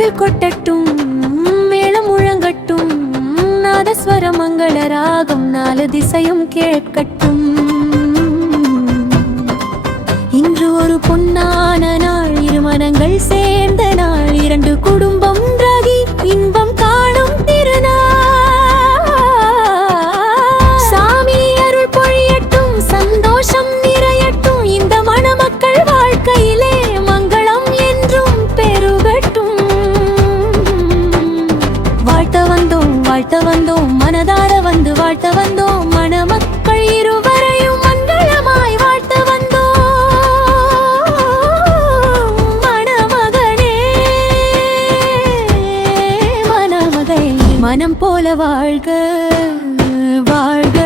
தவில் கொட்டட்டும், மேளம் முழங்கட்டும், நாதஸ்வர மங்கள ராகம் நாலு திசையும் கேட்கட்டும். இன்று ஒரு பொன்னான நாள், இரு மனங்கள் சேர்ந்த நாள், இரண்டு குடும்பம் ஒன்றாகி இன்பம் காணும் திருநாள். சாமி அருள் பொழியட்டும், சந்தோஷம் நிறையட்டும், இந்த மணமக்கள் வாழ்க்கையிலே மங்களம் என்றும் பெருகட்டும். வாழ்த்த வந்தோம் மனதார வந்து வாழ்த்த வந்தோம், மணமக்கள் இருவரையும் மங்களமாய் வாழ்த்த வந்தோம். மணமகனே மணமகளே, மனம் போல வாழ்க வாழ்க,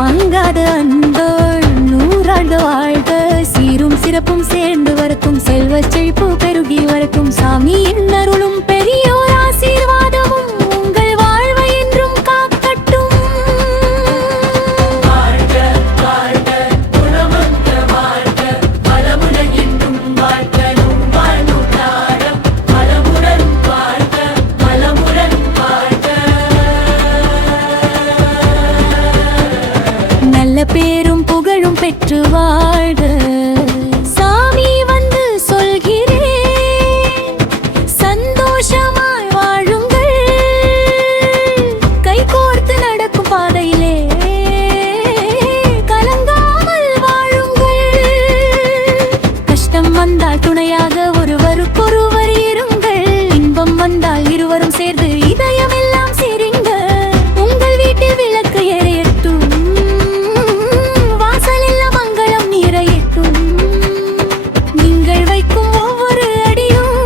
மங்காத அன்போள் நூறாண்டு வாழ்க. சீரும் சிறப்பும் சேர்ந்து வரட்டும், செல்வ செழிப்பு பெருகி வரட்டும். சாமியின் அருளும் பெரியோர் ஆசீர்வாதமும் உங்கள் வாழ்வை என்றும் காக்கட்டும். வாழ்க வாழ்க குணமங்க வாழ்க, பலமுடன் என்றும் வாழ்க்கணும் வாழ்நூற்றாடம். பலமுடன் வாழ்க பலமுடன் வாழ்க. நல்ல பேரும் புகழும் பெற்று வாழ்க. சாமி வந்து சொல்கிறேன், சந்தோஷமாய் வாழுங்கள். கை கோர்த்து நடக்கும் பாதையிலே கலங்காமல் வாழுங்கள். கஷ்டம் வந்தால் துணையாக ஒருவருக்கொருவர் இருங்கள். இன்பம் வந்தால் இருவரும் சேர்ந்து இதயமெல்லாம் சிரிங்க. உங்கள் வீட்டில் விளக்கு எரியட்டும், வாசலில் மங்களம் நிறையட்டும். நீங்கள் வைக்கும் ஒவ்வொரு அடியும்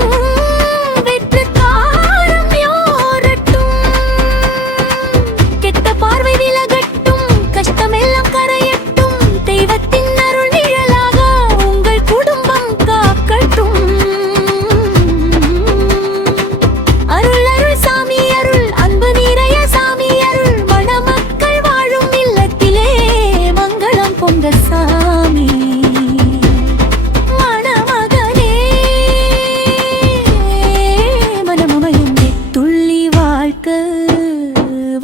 வெற்றி காரம் யோரட்டும். கெட்ட பார்வை விலகட்டும், கஷ்டமெல்லாம் கரையட்டும். தெய்வத்தின் அருள் நிழலாக உங்கள் குடும்பம் காக்கட்டும். அருள் அருள் சாமி அருள், அன்பு நிறைய சாமி அருள். மணமக்கள் வாழும் இல்லத்திலே மங்களம் பொங்க சாமி. மணமகனே மனமமையும் துள்ளி வாழ்க்க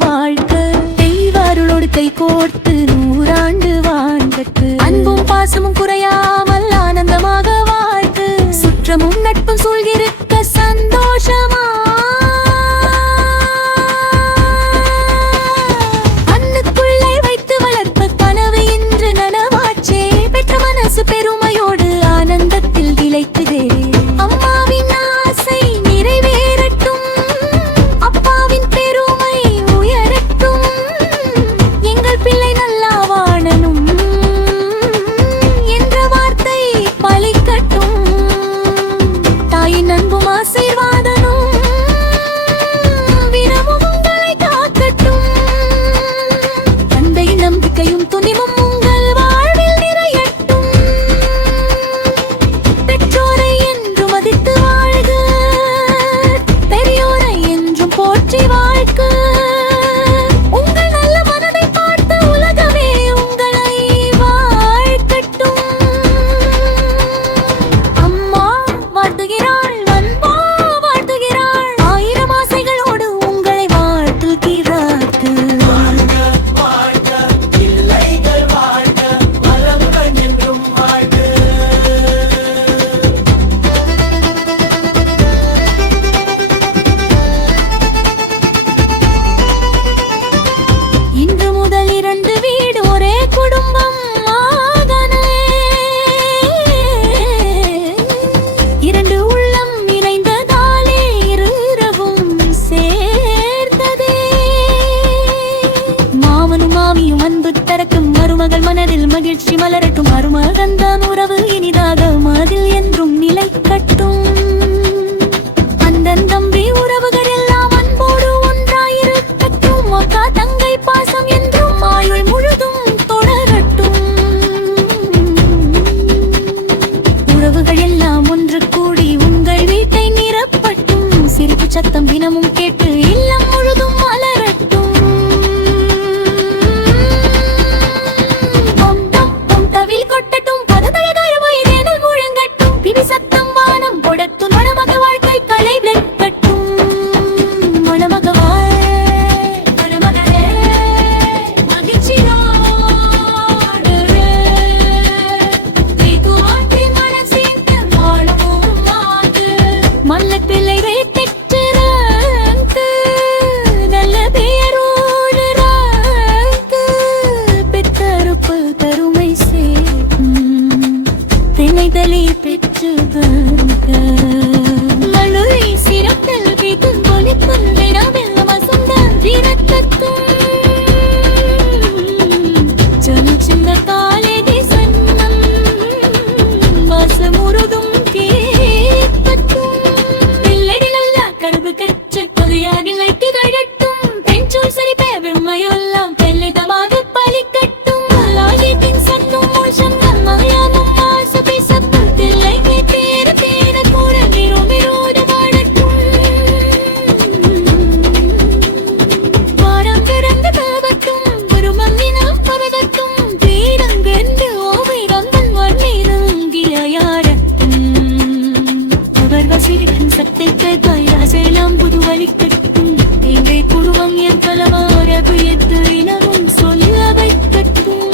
வாழ்க்க. தெய்வ அருளோடு கை கோர்த்து நூறாண்டு வாழ்ந்துட்டு, அன்பும் பாசமும் குறையாமல் ஆனந்தமாக வாழ்த்து. சுற்றமும் நட்பும் சூழ்கிருக்க சந்தோஷமா. கண்ணுக்குள்ளே வைத்து வளர்த்த கனவு இன்று நனவாச்சே. பெற்ற மனசு பெருமையோடு ஆனந்தத்தில் திளைக்குதே. அம்மாவின் ஆசை நிறைவேறட்டும், அப்பாவின் பெருமை உயரட்டும். எங்கள் பிள்ளை நல்லா வாழணும் என்ற வார்த்தை பலிக்கட்டும். தாயின் அன்பும் ஆசீர்வாதனும் தினமும் உங்களை காக்கட்டும். தந்தையின் நம்பிக்கையும் துணிவும் உங்கள் வாழ்வில் நிறையட்டும். பெற்றோரை என்றும் மதித்து வாழ்க, பெரியோரை என்றும் போற்றி வாழ்க. உங்கள் நல்ல மனதை பார்த்த உலகமே உங்களை வாழ்க்கட்டும். அம்மா வாழ்த்துகிறாள், அன்பா வாழ்த்துகிறாள், ஆயிரம் ஆசைகளோடு உங்களை வாழ்த்துகிறார்கள். இன்று முதல் இரண்டு வீடு ஒரே குடும்பம் ஆகனே. இரண்டு உள்ளம் இணைந்ததாலே இரவும் சேர்ந்ததே. மாமனும் மாமியும் அன்பு தரக்கும், மருமகள் மனதில் மகிழ்ச்சி மலரட்டும். மருமகன்தான் உறவு இனிதாக மதில் என்றும் நிலைக்கட்டும். அண்ணன் தம்பி உறவுகள் எல்லாம் அன்போடு ஒன்றாயிருக்கட்டும். அக்கா தங்கை பாசம் என்றும் ஆயுள் முழுதும் தொடரட்டும். உறவுகள் எல்லாம் ஒன்று கூடி உங்கள் வீட்டை நிரப்பட்டும். சிரிப்பு சத்தம் தினமும் கேட்டு இல்லம் முழுதும் மலரட்டும். பொம் டம் பொம் தவில் கொட்டட்டும், பததழகாய் வயிறேனல் முழங்கட்டும். பிடி சத்தம் வானம் கொடட்டும், மணமக வாழ்க்கை கலை விளக்கட்டும். நிறைவே பெற்று நல்ல பெயரோடு பெற்றறுப்பு தருமை திணைதலை பெற்று மழுரை சிறத்தல் வீட்டும் பொலிப்பும் வினாவில் வசந்தால் வீரத்தத்தும் ஜனு சின்ன காலேதி சன்னம் வாசமுருதும் கேட்பத்தும் வெள்ளடி நல்ல கருவு கற்று பொலியாகிலை திகழட்டும் பெஞ்சோல் சரிப்பே வெண்மையெல்லாம் பெல்லிதமாக பலிக்கட்டும் லாகிப்பின் சன்னும் மோஷம் மாயாமும் மாச பேசப்பு தில்லை பேர பேர கூட விரோத பாடட்டும் வாரம் பிறந்து பாவட்டும் குருமங்கினம் பரவட்டும் வீரங்கென்று ஓவை வந்தன் வன்மீரங்கியாடட்டும் அவர் வசிக்கும் சக்திக்கு கைலாசெல்லாம் புது வழிக்கட்டும் எங்கே குருவம் என் கலவாரவு எது இனமும் சொல்ல வைக்கட்டும்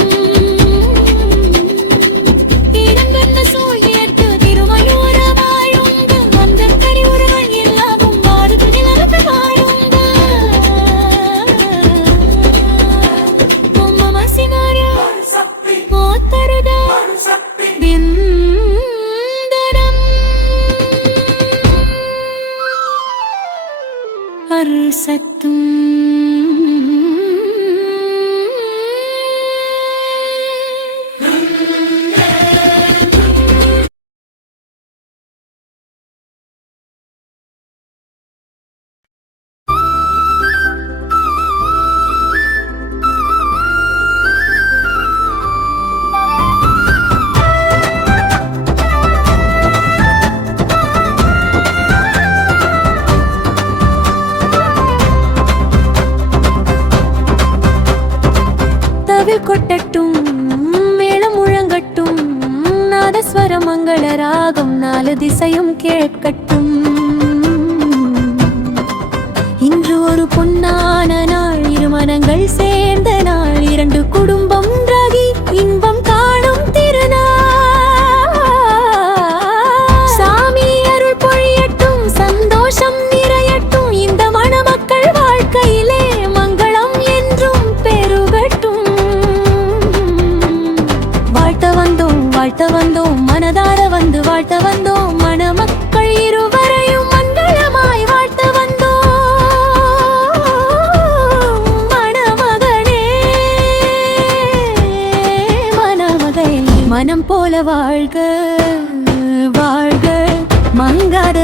இடம்பெற்ற சூழியத்து திருமயூர வாழுங்க அந்த கரிவுருகள் எல்லாவும் மாறுது நிலவத்து வாழுங்க பொம்ம மசிமாரியா ஓத்தருதா பிந்தரம் அருசத்தும் கொட்டட்டும் மேளம் முழங்கட்டும் நாதஸ்வர மங்கள ராகம் நாலு திசையும் கேட்கட்டும் இன்று ஒரு பொன்னான நாள் இரு மனங்கள் சேர்ந்த நாள் இரண்டு குடும்பம் ராகி இன்பம் காணும் திருநாள் சாமி அருள் பொழியட்டும் சந்தோஷம் நிறையட்டும் இந்த மணமக்கள் வாழ்க்கையிலே மங்களம் என்றும் பெருகட்டும் வாழ்த்த வந்தோம் மனதார வந்து வாழ்த்த வந்தோம் மணமக்கள் இருவரையும் மங்களமாய் வாழ்த்த வந்தோம் மணமகனே மணமகளே மனம் போல வாழ்க வாழ்க மங்காத